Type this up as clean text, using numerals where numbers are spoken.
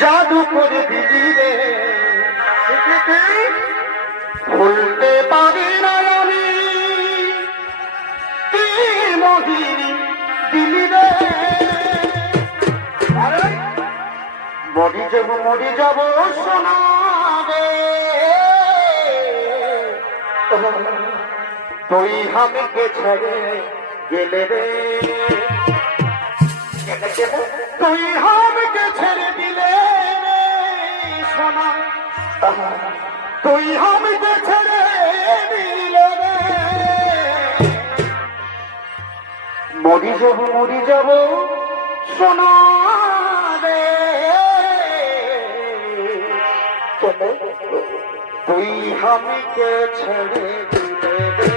জাদু করে দিলি রে, ভুলতে পারি না আমি কি মহিনী দিলি রে। মরি যাব সোনা রে, তুই আমাকে ছেড়ে গেলে রে, তুই আমাকে ছেড়ে দিলে রে সোনা, তুই আমাকে ছেড়ে দিলে রে। মরি যাব সোনা রে, তুই আমাকে ছেড়ে দিলে রে।